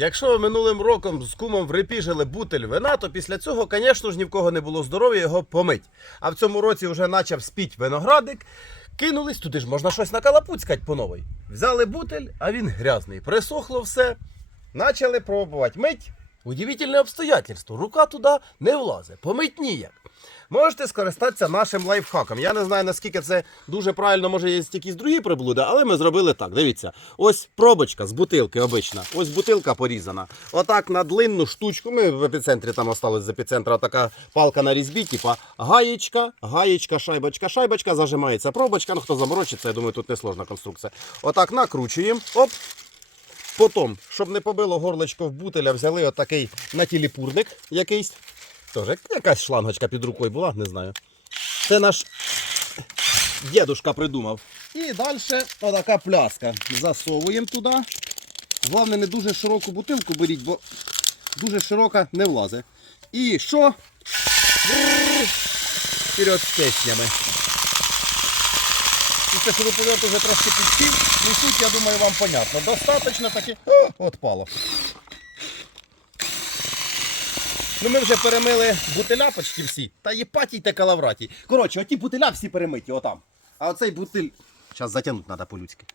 Якщо ви минулим роком з кумом врепіжили бутель вина, то після цього, звісно ж, ні в кого не було здоров'я його помить. А в цьому році вже почав спіть виноградик. Кинулись, туди ж можна щось накалапуцькать по новій. Взяли бутель, а він грязний. Присохло все. Почали пробувати мить. Удивительне обстоятельство. Рука туди не влазить. Помить ніяк. Можете скористатися нашим лайфхаком. Я не знаю, наскільки це дуже правильно, може є якісь другі приблуди, але ми зробили так. Дивіться, ось пробочка з бутилки обична. Ось бутилка порізана. Отак на длинну штучку. Ми в епіцентрі там осталось з епіцентра така палка на різьбі, типа гаєчка, гаєчка, шайбочка, шайбочка, зажимається пробочка. Ну хто заморочиться, я думаю, тут не сложна конструкція. Отак накручуємо. Оп. Потім, щоб не побило горлечко в бутиля, взяли отакий натіліпурник якийсь. Тоже якась шлангочка під рукою була, не знаю. Це наш дідушка придумав. І далі отака пляска. Засовуємо туди. Головне, не дуже широку бутилку беріть, бо дуже широка не влазить. І що? Вперед з песнями. І це шуруповерт вже трошки підсів. Ну, я думаю, вам понятно. Достаточно таки. О, отпало. Ну ми вже перемили бутиля почти всі. Та єпатій та калавратій. Коротше, оті бутиля всі перемиті, отам. А оцей бутиль. Зараз затягнути треба по-людськи.